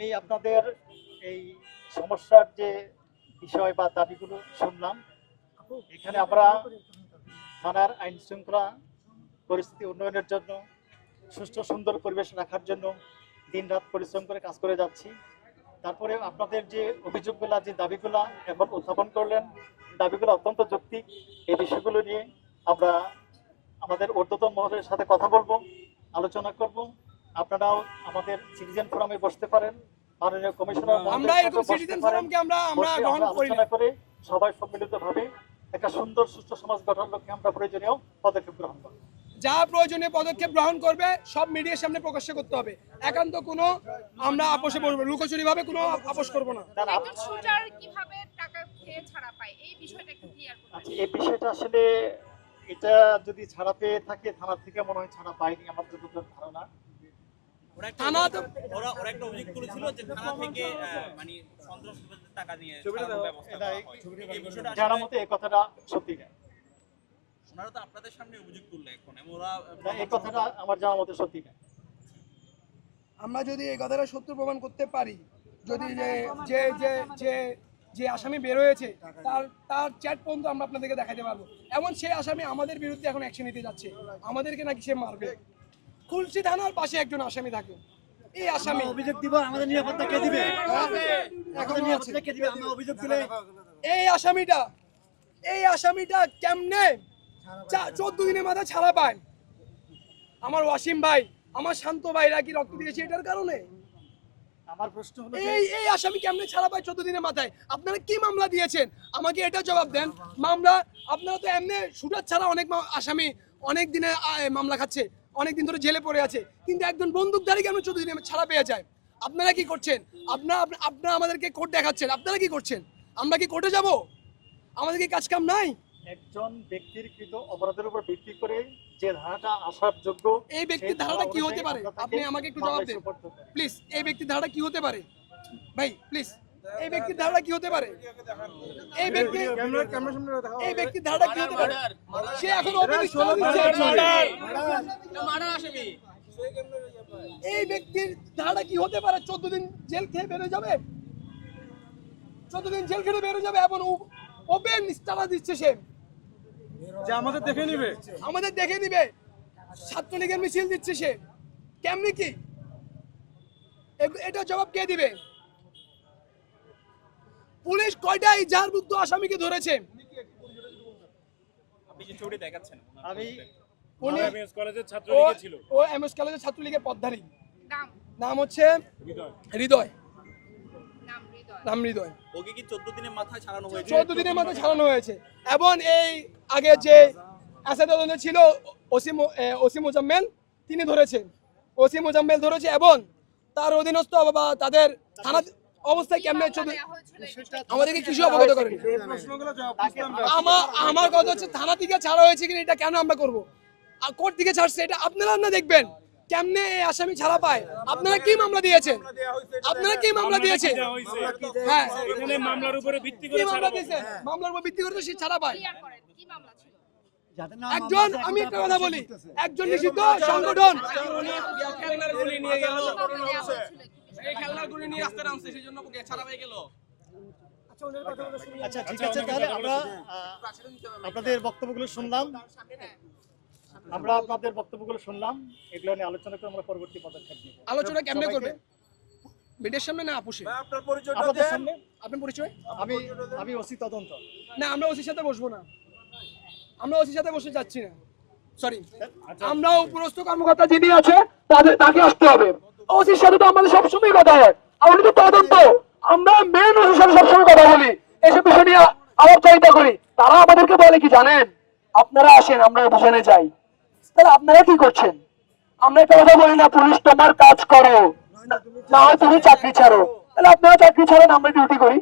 আমি আপনাদের এই সমস্যার যে বিষয় বা দাবিগুলো শুনলাম। এখানে আমরা থানার আইন শৃঙ্খলা পরিস্থিতি উন্নয়নের জন্য সুষ্ঠু সুন্দর পরিবেশ রাখার জন্য দিনরাত পরিশ্রম করে কাজ করে যাচ্ছি। তারপরে আপনাদের যে অভিযোগগুলা, যে দাবিগুলা এখন উত্থাপন করলেন, দাবিগুলো অত্যন্ত যৌক্তিক। এই বিষয়গুলো নিয়ে আমরা আমাদের ঊর্ধ্বতন মহলের সাথে কথা বলবো, আলোচনা করব। আপনারাও আমাদের সিটিজেন ফোরামে বসতে পারেন, মাননীয় কমিশনার আমরা এরকম সিটিজেন ফোরামকে আমরা গ্রহণ করি না করে সবাই সম্মিলিতভাবে একটা সুন্দর সুস্থ সমাজ গঠনের লক্ষ্যে আমরা প্রয়োজনীয় পদক্ষেপ গ্রহণ করব। যা প্রয়োজনীয় পদক্ষেপ গ্রহণ করবে সব মিডিয়ার সামনে প্রকাশ করতে হবে। একান্ত কোনো আমরা আপোষে বলবো, লুকোচুরি ভাবে কোনো আপোষ করব না। একজন শুটার কিভাবে টাকা খেয়ে ছাড়া পায় এই বিষয়টা একটু ক্লিয়ার করুন। আচ্ছা, এই বিষয়টা আসলে এটা যদি ছাড়া পেয়ে থাকে, থানা থেকে মনে হয় ছাড়া পায়নি আমার যতদূর ধারণা। থানা তো ওরা একটা অভিযোগ করেছিল যে থানা থেকে মানে সন্ত্রাসবাদের টাকা নিয়ে ব্যবস্থা করা হয়। এই বিষয়টা জানার মতে এই কথাটা সত্যি না। ওনারা তো আপনাদের সামনে অভিযোগ তুললে এখন ওরা এই কথাটা আমার জানার মতে সত্যি না। আমরা যদি এই কথাটা সত্য প্রমাণ করতে পারি, যদি যে যে যে যে আসামি বের হয়েছে তার চ্যাট পর্যন্ত আমরা আপনাদেরকে দেখাতে পারবো। এমন সেই আসামি আমাদের বিরুদ্ধে এখন অ্যাকশন নিতে যাচ্ছে, আমাদেরকে নাকি সে মারবে। খুলশি থানার পাশে একজন আসামি থাকে, এই আসামি অভিযোগ দিব, আমাদের নিরাপত্তা কে দিবে? আমাদের নিরাপত্তা কে দিবে? আমরা অভিযোগ দিলে এই আসামিটা কেমনে 14 দিনের মাথায় ছাড়া পায়? আমার ওয়াসিম ভাই, আমার শান্ত ভাইরা কি রক্ত দিয়েছে এটার কারণে? আমার প্রশ্ন হলো এই আসামি কেমনে ছাড়া পায় 14 দিনের মাথায়? আপনারা কি মামলা দিয়েছেন আমাকে এটা জবাব দেন। মামলা আপনারা তো এমনি শুটার ছাড়া অনেক আসামি অনেক দিনে মামলা খাচ্ছে, অনেক দিন ধরে জেলে পড়ে আছে, কিন্তু একজন বন্দুকধারী কেন 14 দিনে ছাড়া পেয়ে যায়? আপনারা কি করছেন? আপনারা আমাদেরকে কোর্ট দেখাচ্ছেন, আপনারা কি করছেন? আমরা কি কোর্টে যাব? আমাদের কি কাজ কাম নাই? একজন ব্যক্তির কৃত অপরাধের উপর ভিত্তি করে যে ধারাটা আসার যোগ্য, এই ব্যক্তির ধারাটা কি হতে পারে? আপনি আমাকে একটু জবাব দেন প্লিজ। এই ব্যক্তির ধারাটা কি হতে পারে ভাই, প্লিজ? এই ব্যক্তির ধারাটা কি হতে পারে? এই ব্যক্তির ধারাটা কি হতে পারে? সে এখন এই ব্যক্তির ধারাটা কি হতে পারে? 14 দিন জেল খেয়ে বেরোয় যাবে, 14 দিন জেল খেয়ে বেরোয় যাবে এবং ওপেন স্টারা দিচ্ছে সে যে আমাদের দেখে নিবে, আমাদের দেখে নিবে। ছাত্রলীগের মিছিল দিচ্ছে সে, কেমনি কি? এটা জবাব কে দিবে? পুলিশ কয়টা ইজাহারভুক্ত আসামিকে ধরেছে? আপনি যে ছবি দেখাচ্ছেন আমি এমএস কলেজের ছাত্রলীগে ছিল, ও এমএস কলেজের ছাত্রলীগের পদধারী, নাম নাম হচ্ছে হৃদয়। নাম হৃদয়। নাম হৃদয়। ওকে কি 14 দিনের মাথায় ছাড়ানো হয়েছে? 14 দিনের মাথায় ছাড়ানো হয়েছে। এবং এই আগে যে আসাদে ছিল ওসি মুজাম্মেল, তিনি ধরেছেন, ওসি মুজাম্মেল ধরেছে এবং তার অধীনস্থ বা তাদের থানা অবস্থায় কেমনে আমাদেরকে কিছু অবগত করেন। আমার কথা হচ্ছে থানা থেকে ছাড়া হয়েছে কিনা এটা কেন আমরা করবো? কোর্ট থেকে ছাড়ছে, এটা আপনারা না দেখবেন কেমনে আসামি ছাড়া পায়। আপনারা কি মামলা দিয়েছেন? আপনারা কি মামলা দিয়েছেন? হ্যাঁ, এখানে মামলার উপরে ভিত্তি করে কি মামলা দিয়েছেন? মামলার উপর ভিত্তি করে তো সে ছাড়া পায়। ক্লিয়ার করেন কি মামলা ছিল? একজন, আমি একটা কথা বলি, একজন নিষিদ্ধ সংগঠন খেলনাগুলি নিয়ে গেল, কি মামলা দেয়া হয়েছিল? এই খেলনাগুলি নিয়ে আসতে নামছে, সেজন্য ওকে ছাড়া হয়ে গেল। আচ্ছা ঠিক আছে, তাহলে আমরা আপনাদের বক্তব্যগুলো শুনলাম, আমরা আপনাদের বক্তব্যগুলো শুনলাম, এগুলো নিয়ে আলোচনা করে আমরা পরবর্তী পদক্ষেপ নিব। আলোচনা কেমনে করবে? মিডিয়ার সামনে না আপুসে? আপনার পরিচয়টা আপনাদের দেন। সামনে আপনার পরিচয়? আমি ওসি তদন্ত। না, আমরা ওসির সাথে বসবো না, আমরা ওসির সাথে বসে যাচ্ছি না, সরি। আমরা উপরস্থ কর্মকর্তা যিনি আছে তাকে আসতে হবে। ওসির সাথে তো আমাদের সবসময় কথা হয়, আমরা তো তদন্ত, আমরা মেন ওসির সাথে সবসময় কথা বলি, এসব বিষয় নিয়ে আলাপ চাহিদা করি। তারা আমাদেরকে বলে কি জানেন, আপনারা আসেন আমরা অভিযানে যাই। তাহলে আপনারা কি করছেন? আমরা একটা কথা বলি না, পুলিশ তোমার কাজ করো, না হয় তুমি চাকরি ছাড়ো। তাহলে আপনারা চাকরি ছাড়েন, আমরা ডিউটি করি।